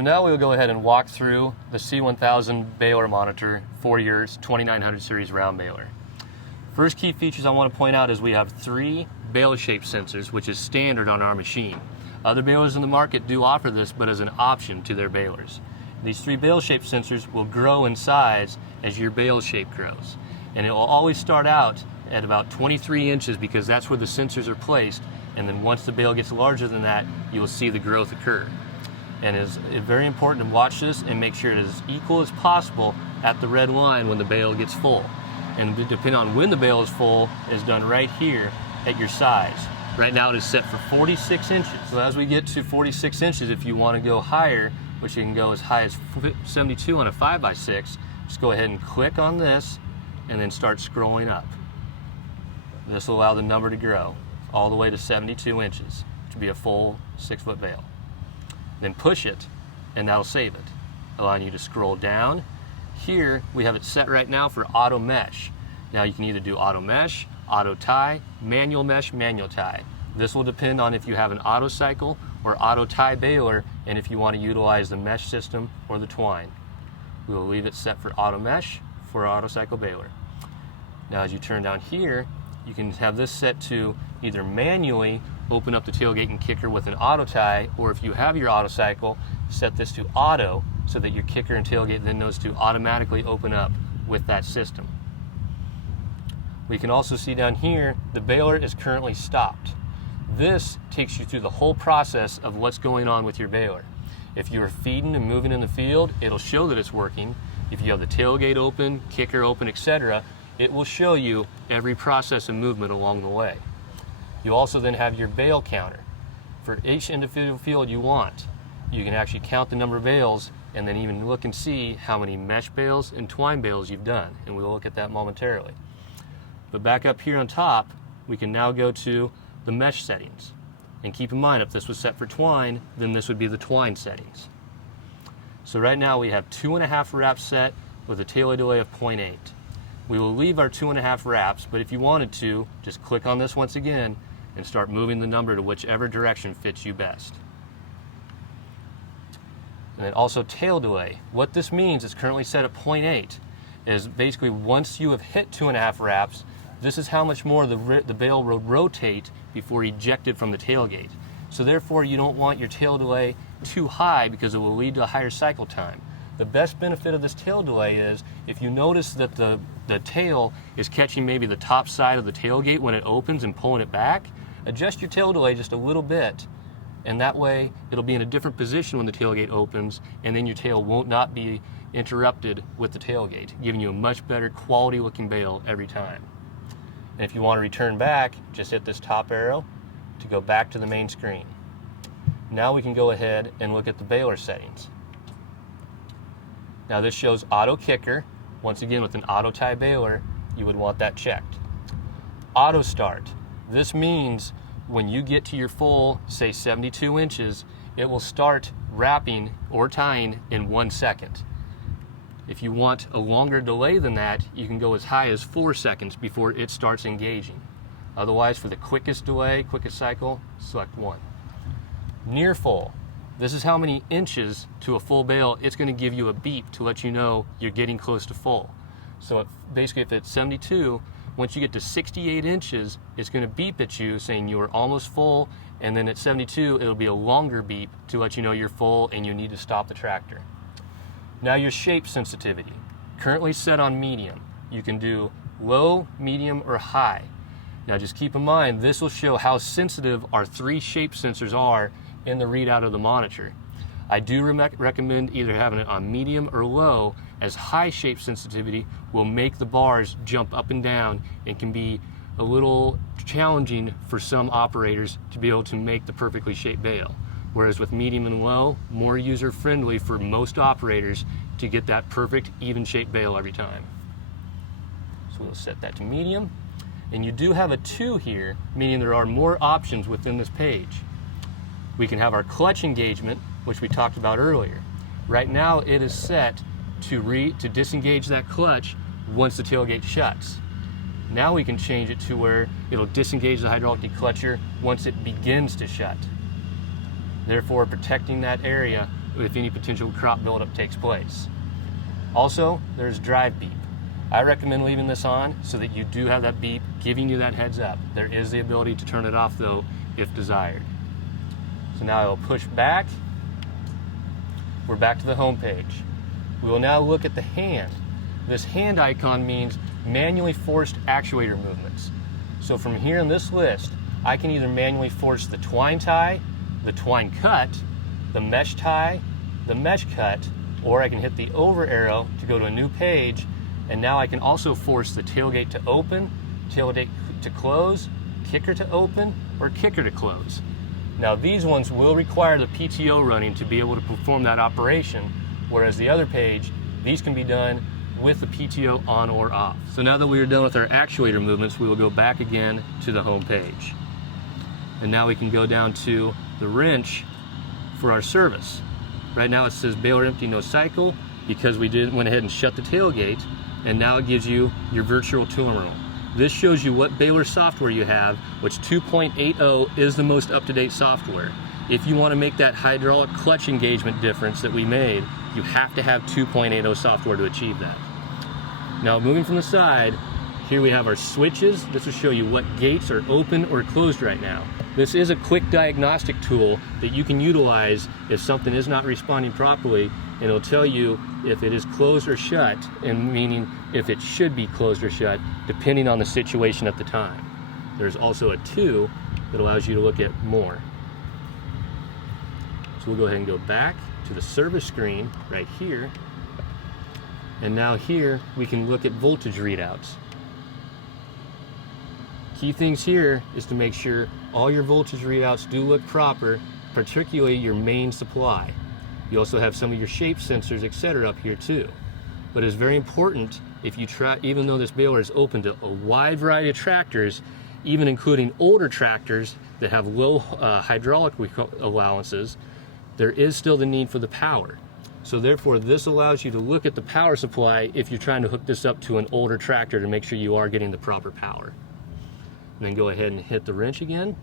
So now we'll go ahead and walk through the C1000 baler monitor for your 2900 series round baler. First key features I want to point out is we have 3 bale shape sensors, which is standard on our machine. Other balers in the market do offer this, but as an option to their balers. These 3 bale shape sensors will grow in size as your bale shape grows. And it will always start out at about 23 inches because that's where the sensors are placed, and then once the bale gets larger than that, you will see the growth occur. And it's very important to watch this and make sure it is as equal as possible at the red line when the bale gets full. And depending on when the bale is full, is done right here at your size. Right now it is set for 46 inches. So as we get to 46 inches, if you want to go higher, which you can go as high as 72 on a 5x6, just go ahead and click on this and then start scrolling up. This will allow the number to grow all the way to 72 inches to be a full 6-foot bale. Then push it, and that'll save it, allowing you to scroll down. Here, we have it set right now for auto mesh. Now you can either do auto mesh, auto tie, manual mesh, manual tie. This will depend on if you have an auto cycle or auto tie baler, and if you want to utilize the mesh system or the twine. We will leave it set for auto mesh for auto cycle baler. Now as you turn down here, you can have this set to either manually open up the tailgate and kicker with an auto tie, or if you have your auto cycle, set this to auto so that your kicker and tailgate then knows to automatically open up with that system. We can also see down here, the baler is currently stopped. This takes you through the whole process of what's going on with your baler. If you're feeding and moving in the field, it'll show that it's working. If you have the tailgate open, kicker open, etc., it will show you every process and movement along the way. You also then have your bale counter. For each individual field you want, you can actually count the number of bales and then even look and see how many mesh bales and twine bales you've done, and we'll look at that momentarily. But back up here on top, we can now go to the mesh settings. And keep in mind, if this was set for twine, then this would be the twine settings. So right now we have 2.5 wraps set with a tailway delay of 0.8. We will leave our 2.5 wraps, but if you wanted to, just click on this once again and start moving the number to whichever direction fits you best. And then also tail delay. What this means is currently set at 0.8, is basically once you have hit 2.5 wraps, this is how much more the bale will rotate before ejected from the tailgate. So therefore you don't want your tail delay too high because it will lead to a higher cycle time. The best benefit of this tail delay is if you notice that the tail is catching maybe the top side of the tailgate when it opens and pulling it back, adjust your tail delay just a little bit, and that way it'll be in a different position when the tailgate opens, and then your tail won't not be interrupted with the tailgate, giving you a much better quality looking bale every time. And if you want to return back, just hit this top arrow to go back to the main screen. Now we can go ahead and look at the baler settings. Now this shows auto kicker. Once again, with an auto tie baler, you would want that checked. Auto start. This means when you get to your full, say 72 inches, it will start wrapping or tying in 1 second. If you want a longer delay than that, you can go as high as 4 seconds before it starts engaging. Otherwise, for the quickest delay, quickest cycle, select 1. Near full. This is how many inches to a full bale it's going to give you a beep to let you know you're getting close to full. So basically if it's 72, once you get to 68 inches, it's going to beep at you saying you are almost full, and then at 72 it'll be a longer beep to let you know you're full and you need to stop the tractor. Now your shape sensitivity. Currently set on medium. You can do low, medium, or high. Now just keep in mind, this will show how sensitive our 3 shape sensors are in the readout of the monitor. I do recommend either having it on medium or low, as high shape sensitivity will make the bars jump up and down and can be a little challenging for some operators to be able to make the perfectly shaped bale. Whereas with medium and low, more user friendly for most operators to get that perfect even shaped bale every time. So we'll set that to medium. And you do have a 2 here, meaning there are more options within this page. We can have our clutch engagement, which we talked about earlier. Right now it is set to disengage that clutch once the tailgate shuts. Now we can change it to where it'll disengage the hydraulic declutcher once it begins to shut, therefore protecting that area if any potential crop buildup takes place. Also, there's drive beep. I recommend leaving this on so that you do have that beep giving you that heads up. There is the ability to turn it off though, if desired. So now I will push back. We're back to the home page. We will now look at the hand. This hand icon means manually forced actuator movements. So from here in this list, I can either manually force the twine tie, the twine cut, the mesh tie, the mesh cut, or I can hit the over arrow to go to a new page, and now I can also force the tailgate to open, tailgate to close, kicker to open, or kicker to close. Now these ones will require the PTO running to be able to perform that operation, whereas the other page, these can be done with the PTO on or off. So now that we are done with our actuator movements, we will go back again to the home page. And now we can go down to the wrench for our service. Right now it says baler empty, no cycle, because we went ahead and shut the tailgate, and now it gives you your virtual terminal. This shows you what baler software you have, which 2.80 is the most up-to-date software. If you want to make that hydraulic clutch engagement difference that we made, you have to have 2.80 software to achieve that. Now moving from the side, here we have our switches. This will show you what gates are open or closed right now. This is a quick diagnostic tool that you can utilize if something is not responding properly, and it'll tell you if it is closed or shut, and meaning if it should be closed or shut, depending on the situation at the time. There's also a 2 that allows you to look at more. So we'll go ahead and go back to the service screen right here, and now here we can look at voltage readouts. Key things here is to make sure all your voltage readouts do look proper, particularly your main supply. You also have some of your shape sensors, etc. up here too. But it's very important, if you try, even though this baler is open to a wide variety of tractors, even including older tractors that have low hydraulic allowances, there is still the need for the power. So therefore, this allows you to look at the power supply if you're trying to hook this up to an older tractor to make sure you are getting the proper power. And then go ahead and hit the wrench again,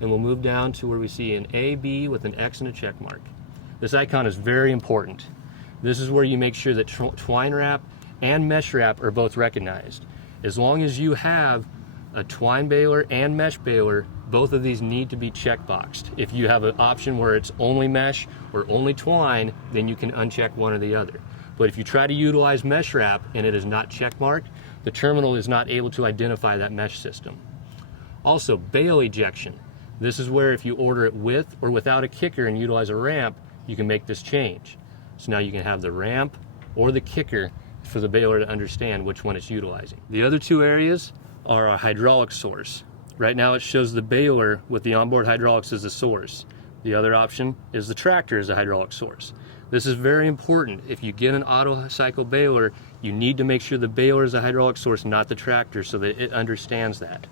and we'll move down to where we see an A, B with an X and a check mark. This icon is very important. This is where you make sure that twine wrap and mesh wrap are both recognized. As long as you have a twine baler and mesh baler, both of these need to be checkboxed. If you have an option where it's only mesh or only twine, then you can uncheck one or the other. But if you try to utilize mesh wrap and it is not checkmarked, the terminal is not able to identify that mesh system. Also, bale ejection. This is where if you order it with or without a kicker and utilize a ramp, you can make this change. So now you can have the ramp or the kicker for the baler to understand which one it's utilizing. The other 2 areas are our hydraulic source. Right now it shows the baler with the onboard hydraulics as the source. The other option is the tractor as a hydraulic source. This is very important. If you get an auto cycle baler, you need to make sure the baler is a hydraulic source, not the tractor, so that it understands that.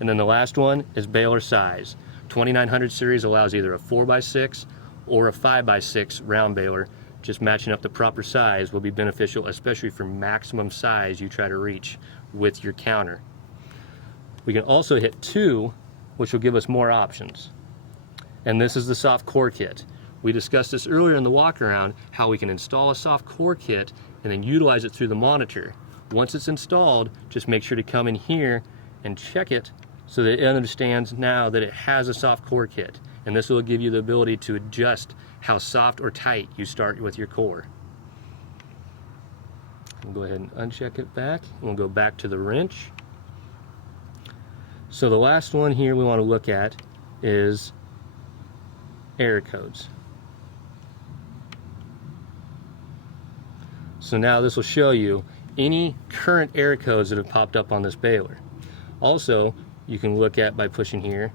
And then the last one is baler size. 2900 series allows either a 4x6 or a 5x6 round baler. Just matching up the proper size will be beneficial, especially for maximum size you try to reach with your counter. We can also hit 2, which will give us more options. And this is the soft core kit. We discussed this earlier in the walk around, how we can install a soft core kit and then utilize it through the monitor. Once it's installed, just make sure to come in here and check it so that it understands now that it has a soft core kit. And this will give you the ability to adjust how soft or tight you start with your core. We'll go ahead and uncheck it back, and we'll go back to the wrench. So the last one here we want to look at is error codes. So now this will show you any current error codes that have popped up on this baler. Also, you can look at, by pushing here,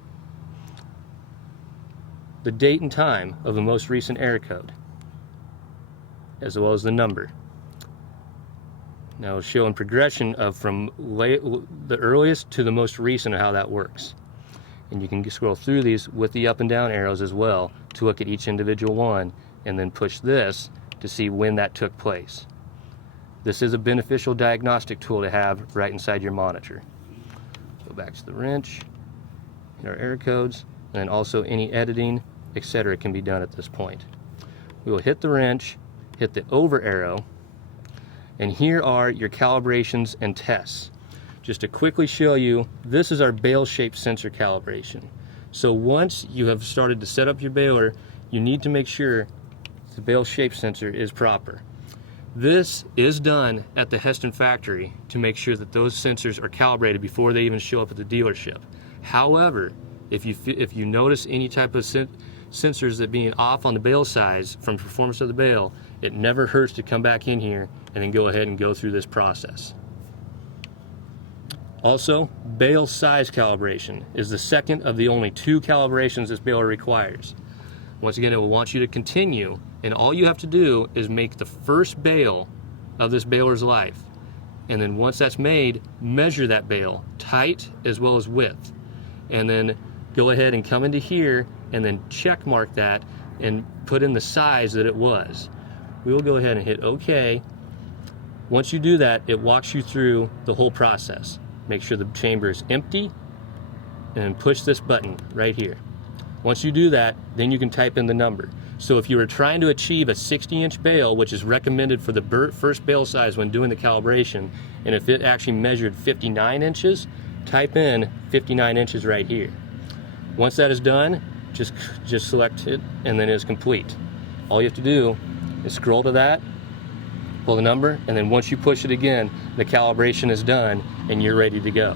the date and time of the most recent error code, as well as the number. Now it's showing progression of from the earliest to the most recent of how that works. And you can scroll through these with the up and down arrows as well to look at each individual one, and then push this to see when that took place. This is a beneficial diagnostic tool to have right inside your monitor. Go back to the wrench, hit our error codes, and then also any editing, etc. can be done at this point. we will hit the wrench, hit the over arrow, and here are your calibrations and tests. Just to quickly show you, this is our bale shape sensor calibration. So once you have started to set up your baler, you need to make sure the bale shape sensor is proper. This is done at the Heston factory to make sure that those sensors are calibrated before they even show up at the dealership. However, if you notice any type of sensors that being off on the bale size from performance of the bale, it never hurts to come back in here and then go ahead and go through this process. Also, bale size calibration is the second of the only 2 calibrations this baler requires. Once again, it will want you to continue, and all you have to do is make the first bale of this baler's life. And then once that's made, measure that bale, height as well as width. And then go ahead and come into here and then check mark that and put in the size that it was. We will go ahead and hit OK. Once you do that, it walks you through the whole process. Make sure the chamber is empty and push this button right here. Once you do that, then you can type in the number. So if you were trying to achieve a 60-inch bale, which is recommended for the first bale size when doing the calibration, and if it actually measured 59 inches, type in 59 inches right here. Once that is done, just select it and then it's complete. All you have to do is scroll to that, pull the number, and then once you push it again, the calibration is done and you're ready to go.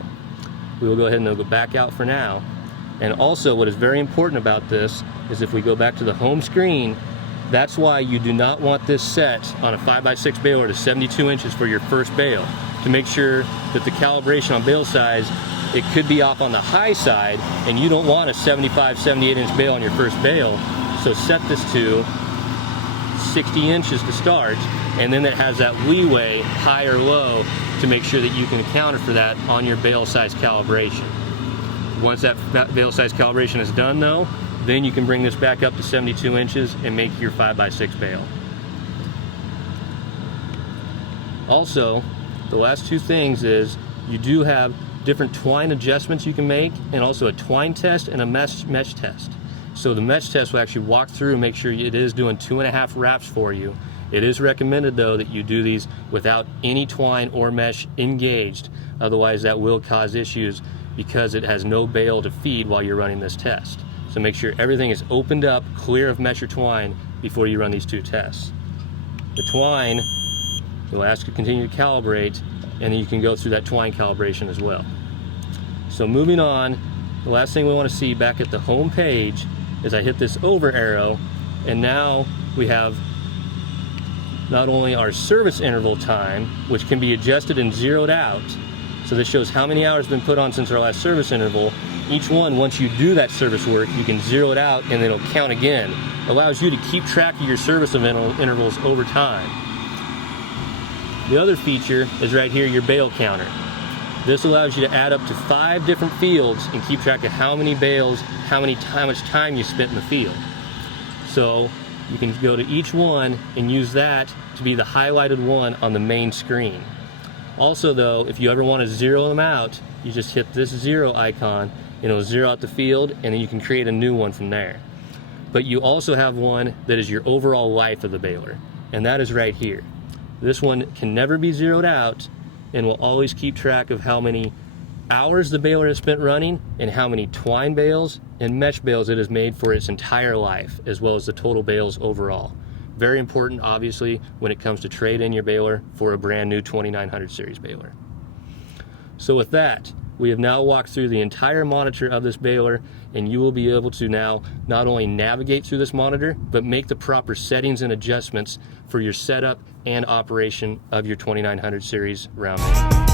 We will go ahead and go back out for now. And also what is very important about this is if we go back to the home screen, that's why you do not want this set on a 5x6 baler to 72 inches for your first bale, to make sure that the calibration on bale size, it could be off on the high side and you don't want a 75, 78 inch bale on your first bale. So set this to 60 inches to start, and then it has that leeway, high or low, to make sure that you can account for that on your bale size calibration. Once that bale size calibration is done though, then you can bring this back up to 72 inches and make your 5x6 bale. Also, the last 2 things is you do have different twine adjustments you can make, and also a twine test and a mesh test. So the mesh test will actually walk through and make sure it is doing 2.5 wraps for you. It is recommended though that you do these without any twine or mesh engaged, otherwise that will cause issues because it has no bale to feed while you're running this test. So make sure everything is opened up, clear of mesh or twine before you run these 2 tests. The twine will ask you to continue to calibrate, and then you can go through that twine calibration as well. So moving on, the last thing we want to see back at the home page is I hit this over arrow, and now we have not only our service interval time, which can be adjusted and zeroed out. So this shows how many hours have been put on since our last service interval. Each one, once you do that service work, you can zero it out and then it'll count again. It allows you to keep track of your service intervals over time. The other feature is right here, your bale counter. This allows you to add up to 5 different fields and keep track of how many bales, how much time you spent in the field. So you can go to each one and use that to be the highlighted one on the main screen. Also though, if you ever want to zero them out, you just hit this 0 icon and it'll zero out the field, and then you can create a new one from there. But you also have one that is your overall life of the baler, and that is right here. This one can never be zeroed out and will always keep track of how many hours the baler has spent running and how many twine bales and mesh bales it has made for its entire life, as well as the total bales overall. Very important, obviously, when it comes to trade in your baler for a brand new 2900 series baler. So with that, we have now walked through the entire monitor of this baler, and you will be able to now not only navigate through this monitor, but make the proper settings and adjustments for your setup and operation of your 2900 series round baler.